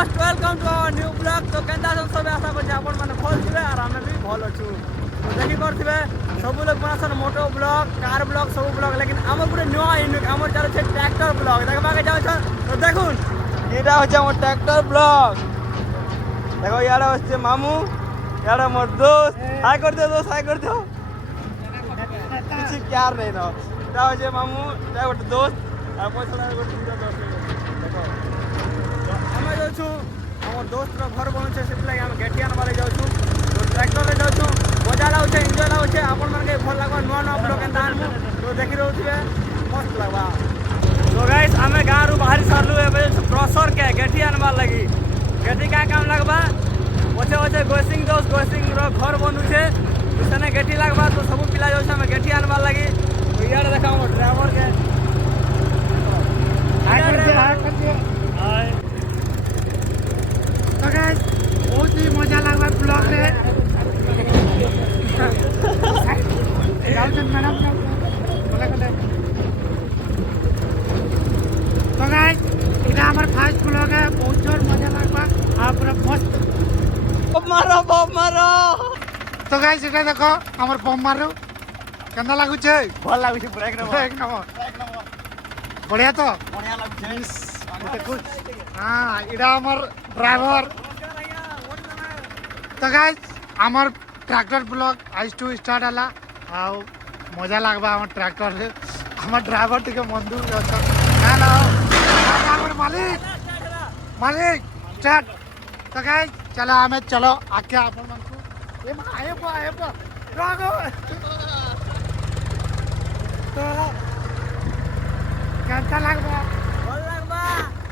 Most welcome to our new blog. तो केंदा सब आशा कर आपण माने भल थिबे और हमें भी भल अछु। तो देखि करथिबे सब लोग बनासन मोटो ब्लॉग कार ब्लॉग सब ब्लॉग, लेकिन हमर पूरे न्यू यूनिक हमर चालू छे ट्रैक्टर ब्लॉग। देखबा के जाउ छ तो देखुन एटा होचे हमर ट्रैक्टर ब्लॉग। देखो यार होचे मामू, यार मोर दोस्त। हाय कर दे दोस्त, हाय कर दो। किसी प्यार नहीं ना एटा होचे मामू, एटा गोटे दोस्त आ पछला गोटे दोस्त। देखो ଆମେ ଯାଉଛୁ ଆମର ଦୋସ୍ତର ଘର ବନୁଛେ, ସେଥିଲାଗି ଆମେ ଗେଟିଆନ ବାଲେ ଯାଉଛୁ। ତ ଟ୍ରାକ୍ଟରରେ ଯାଉଛୁ, ମଜା ଲାଗୁଛେ, ଏନ୍ଜୟ ଲାଗୁଛେ। ଆପଣମାନଙ୍କୁ ଭଲ ଲାଗ୍ବା, ନୂଆ ନୂଆ ବ୍ଲଗ୍ ଏନ୍ତା ଆନମୁ। ତ ଦେଖି ରହୁଥିବେ, ମସ୍ତ ଲାଗ୍ବା। ତ ଗାଇସ୍ ଆମେ ଗାଁରୁ ବାହାରି ସାରିଲୁ, ଏବେ ଯାଉଛୁ କ୍ରସରକେ ଗେଠି ଆନବାର୍ ଲାଗି। ଗେଠି କାଁ କାମ ଲାଗ୍ବା ପଛେ ପଛେ ଗୋସିଂ ଦୋଷ ଗୋସିଂର ଘର ବନୁଛେ, ସେନେ ଗେଠି ଲାଗ୍ବା। ତ ସବୁ ପିଲା ଯାଉଛୁ ଆମେ ଗେଠି ଆନବାର୍ ଲାଗି। ତ ଇଆଡ଼େ ଦେଖ ଆମର ଡ୍ରାଇଭରକେ तो गाइस बहुत ही मजा लगा ब्लॉग रे मैडम तो गाइस इधर हमारा फर्स्ट ब्लॉग है, बहुत जोर मजा लगा और पूरा मस्त बम मारो। तो गाइस इधर देखो हमार बम मारो केंदा लागु छे, भल लाଗୁଛି ପୁରା ଏକ ନମ୍ବର। एक नंबर बढ़िया। तो ବଢିଆ ଲାଗୁଛି। हाँ इधर हमार ड्राइवर। तो गाइस हमार ट्रैक्टर ब्लॉग आज टू स्टार्ट हला आउ मजा लागबा। हमर ट्रैक्टर रे हमर ड्राइवर टिके बंधु अच्छा हेलो हमर मालिक मालिक स्टार्ट। तो गाइस चलो हमें चलो आके अपन मन को ए मा आए पा रागो तो कैसा लागबा ଭଲ ଲାଗବା।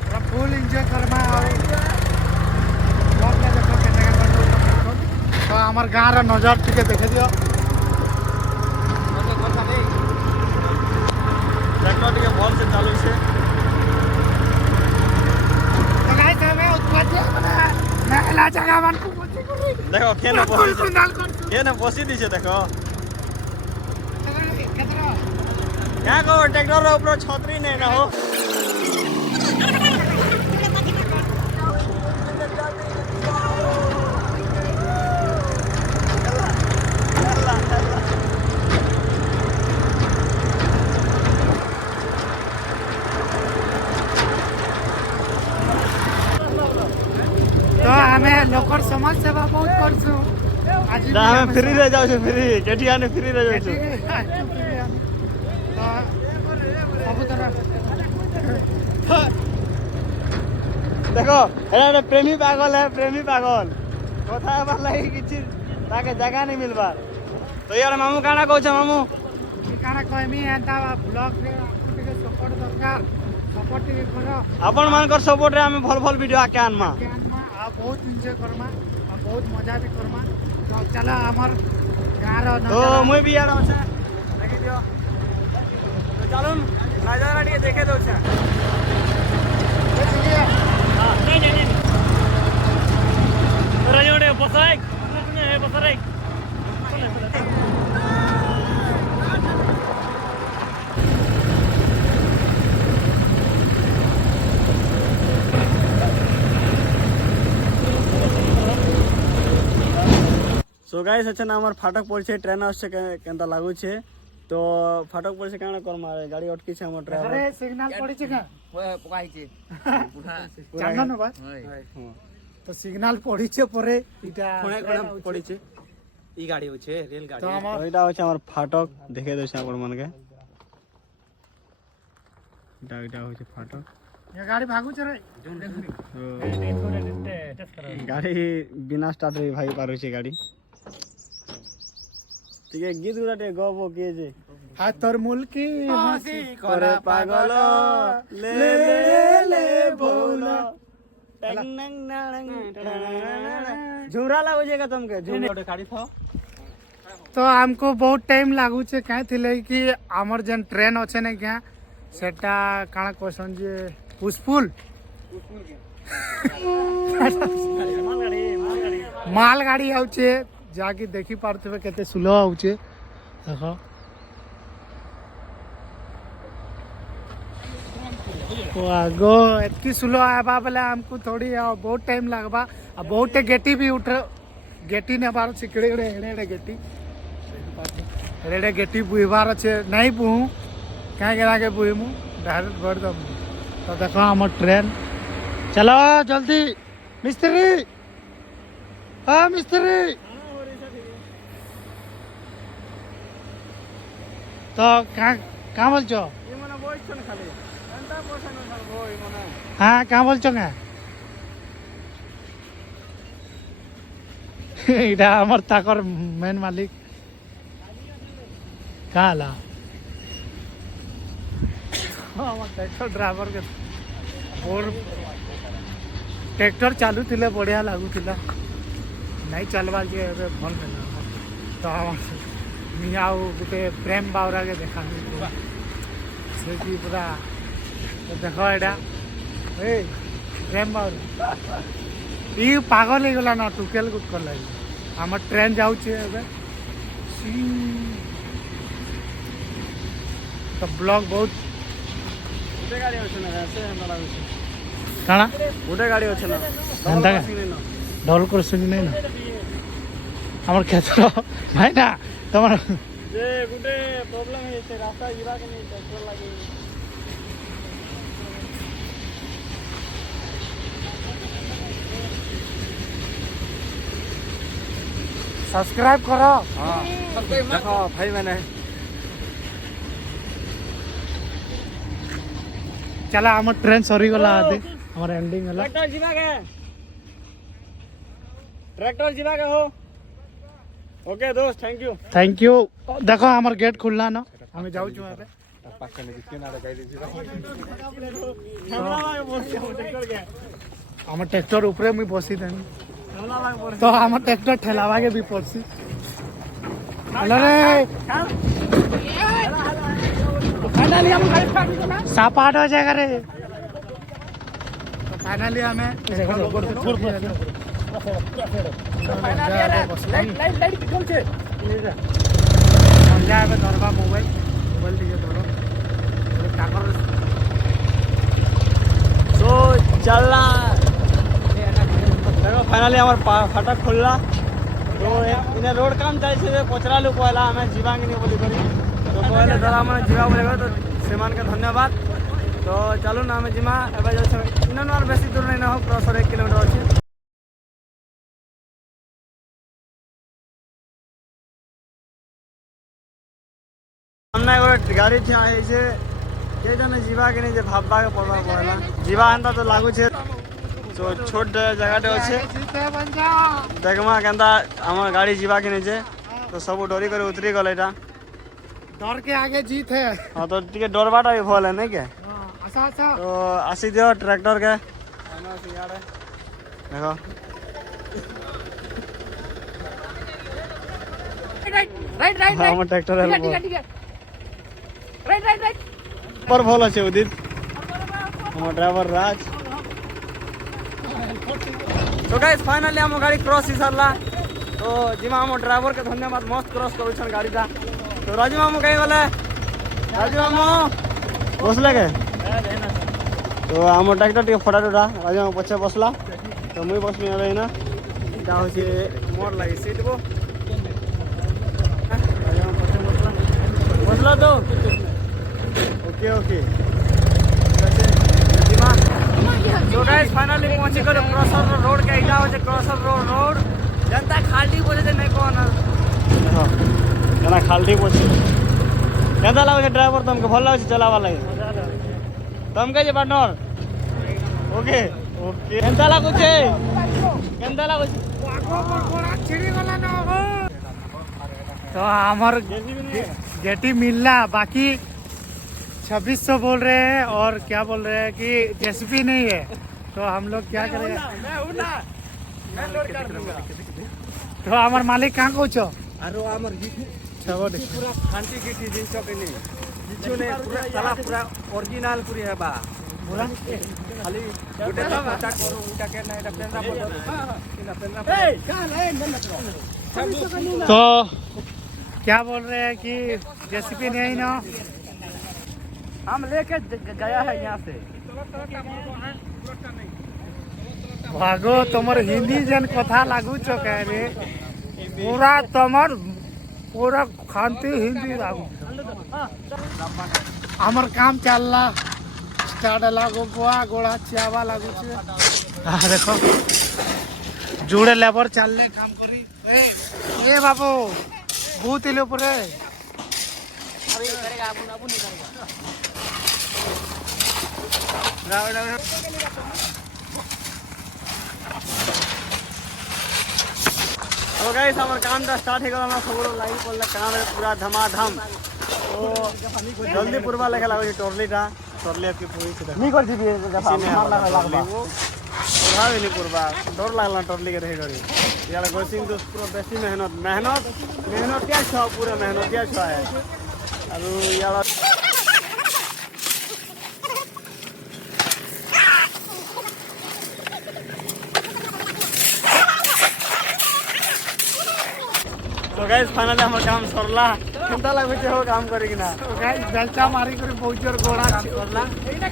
पूरा फुल एंजॉय करमा आउ ब्लॉग में देखो केने केने तो हमार गाँव रा नजर टिके देखे दियो। ट्रैक्टर ଟିକେ ଭଲ ସେ ଚାଲୁଛି। तो गाइस हमें उत्पादन बना मेला जगह मन को पहुंचे करी देखो केने बसी केने बसी दिছে देखो केतरा क्या को ट्रैक्टर रो ऊपर छतरी नहीं ना हो। तो हमें लोकर समाज सेवा बहुत करछु। आज ना हमें फ्री रे जाउ छै, फ्री केटिया ने फ्री रे जाउ छै। सब तरह देखो एटा प्रेमी पागल है, प्रेमी पागल कथा हेबार लागि किछि ताके जगह नहीं मिलबा। तो यार मामू काना कहू छ मामू काना कहमी एंता ब्लॉग रे टिके सपोर्ट दरकार, सपोर्ट टिके करो। अपन मानकर सपोर्ट रे हमें भल भल वीडियो आके आनमा। आ बहुत एंजॉय करमा आ बहुत मजा भी करमा। तो चला हमर गाँव रो तो मुई भी यार अच्छा देखि दियो। तो चलून नजारा ଟିକେ देखे दो छ। हां नहीं नहीं नहीं रजोड़े बसाई ने बसाई सो गाइस अच्छा ना हमार फाटक पड़ছে ट्रेन আসছে केनता लागु छे। तो फाटक पड़ছে काना करमा गाड़ी अटकी छे हमर ड्राइवर। अरे सिग्नल पड़ी छे का पकाई छे जानना न बा। तो सिग्नल पड़ी छे परे इटा कोने कोने पड़ी छे ई गाड़ी होछे रेल गाड़ी। तो हमर एटा होছে हमर फाटक देखे दो छ अपन मन के। एटा होছে फाटक। ये गाड़ी भागु छे रे गाड़ी बिना स्टार्ट रे भाई पारो छे गाड़ी। ठीक है गीत गुड़ा टे गबो के जे हाथर मुल्की हंसी करे पागल ले ले ले बोलो टंग नंग नंग झुरा लागो जेगा तुमके झुरा गाड़ी था। तो हमको बहुत टाइम लागू छे काहे थिले कि हमर जन ट्रेन अछि ने क्या सेटा काना क्वेश्चन जे पुष्पुल माल गाड़ी आउचे जाके देखि पारथबे केते स्लो आउचे देखो। आगो एतकी स्लो आबा बेले हमको थोड़ी बहुत टाइम लगबा आ बहुत गेटी भी उठ गेटी ने बार सिकड़े एड़े गेटी एड़े गेटी बुइबार अच्छे नहीं बुहू कहीं गिरा के बुहमु डायरेक्ट बढ़ दम तो देखो हम ट्रेन चलो जल्दी मिस्त्री हाँ मिस्त्री तो कहाँ बोल चो हाँ कहाँ बोल चो इटा हमार ताकर मेन मालिक कहाँ ला ट्रैक्टर ड्राइवर के और ट्रैक्टर चालू थिले बढ़िया लगुला नहीं चलवा जे भल मिला तो मिया गोटे प्रेम बावरा के देखा से पूरा देख एटा ए प्रेम बावरा ये पागल हो गला ना टुकेल गुट कर लगे आम ट्रेन जाऊे तो ब्लॉग बहुत काना गोटे गाड़ी अच्छे ना एंता डबल क्रॉसिंग नहीं ना हमार क्षेत्र भाई ना तमर जे गोटे प्रॉब्लम है से रास्ता जीवा के नहीं ट्रैक्टर लागे सब्सक्राइब करो हां देखो भाई मैंने चला हम ट्रेन सरी गला आदे हमर एंडिंग हला ट्रैक्टर जीवा के हो ओके दोस्त थैंक यू देखो हमर गेट खुलला ना हमें जाऊ छु आबे हमर ट्रैक्टर ऊपरे में बसी देनी तो हमर ट्रैक्टर ठेलावा के भी पड़सी अरे फाइनली हम सापाट हो जाएगा रे तो फाइनली हमें धरवा मोबाइल टे धरो तो चलना देखो फाइनली हमार फाटक खुलला तो इन्हें रोड काम चाहिए पचरा लोग कहला हमें जीवांगे नहीं बोली करी तो कहले दादा हमें जीवा बोले तो सेमान के धन्यवाद तो चलो ना हमें जिमा एबे जो इनन और बेसी दूर नहीं ना हो क्रॉस 1 किलोमीटर अछि हमने एगो गाड़ी थी आई से के जने जीवा के नहीं जे भाबबा के पड़वा पड़ला जीवा अंता तो लागू छे तो छोट जगह टे अछि देखमा केंता हमर गाड़ी जीवा के नहीं जे तो सब डोरी करे उतरी गल एटा डर के आगे जीत है हां तो टिके डरबाटा भी भल है नहीं के अच्छा अच्छा तो आसी दियो ट्रैक्टर के देखो राइट हम ट्रैक्टर है राइट पर भल আছে उदित हम ड्राइवर राज तो गाइस फाइनली हम गाड़ी क्रॉस ही सरला तो जिमा हम ड्राइवर के धन्यवाद मस्त क्रॉस करू छन गाड़ी दा तो राजू मामू कहीं गले राजू मामू बसले के तो हम ट्रैक्टर टे फटा टोटा राजू मामू पछे बसला तो मुई बस में आवे ना ता होचे मोर लागे सीट को राजू मामू पछे बसला तो ओके ओके तो गाइस फाइनली पहुंची गयो क्रॉसर रोड के इला होचे क्रॉसर रोड जनता खाली बोले जे नहीं कोन हां केना खाली बोले केदा लागे ड्राइवर तुमके भल लागे चलावा लागे तुमके जे पार्टनर ओके ओके केदा लागो छे तो हमार गेटी मिलना बाकी 2600 बोल रहे हैं और क्या बोल रहे हैं कि जेसीबी नहीं है तो हम लोग क्या करें तो हमार मालिक कहाँ को आरो हमर पूरा खांटी गिटी जिंस के नहीं जिचो ने पूरा साला पूरा ओरिजिनल पूरी है बा पूरा खाली गुटे तो बता करो उटा के ना एटा पेंदा पड़ ए काल है तो क्या बोल रहे हैं कि जेसीबी नहीं ना हम लेके गया है यहाँ से भागो तुमर हिंदी जन कथा लागू चके रे पूरा तुमर पूरा खानती हिंदी लागू আমার কাম চাললা স্টার্ট লাগো গোয়া গোড়া চাবা লাগুছে দেখো জুড়ে লেবার চাললে কাম করি এ বাবু ভূত এলে উপরে तो गाइस हमार काम टा स्टार्ट हो गला ना सबरो लाइन पड़ले काम है पूरा धमाधम तो जल्दी पूर्वा लेके लागो टोरलीटा टोरली के पूरी से नहीं कर दिबे जफा मारला लागबा भाव नहीं पूर्वा डर लागला टोरली के रहे गरी यार गोसिंग तो पूरा बेसी मेहनत क्या छ पूरा मेहनत क्या छ है अरु यार तो गाइस फाइनली हमर काम सरला केनता लागै छै हो काम करी कि ना तो गाइस बेलचा मारी करे बहुत जोर गोड़ा करला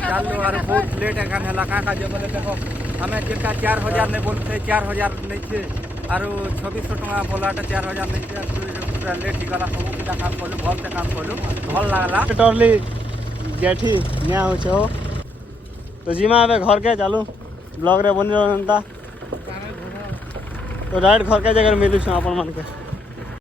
चालू और बहुत लेट है खाने लगा का जो बोले देखो हमें जिनका 4000 नहीं बोलते 4000 नहीं छे और 2600 टका बोलाटा 4000 नहीं छे पूरा लेट ही गला सब का काम करलो भल से काम करलो भल लागला टोरली गेठी न्या हो छो तो जिमा आबे घर के चालू ब्लॉग रे बनि रहनता तो डायरेक्ट घर के जगह मिलु छ अपन मन के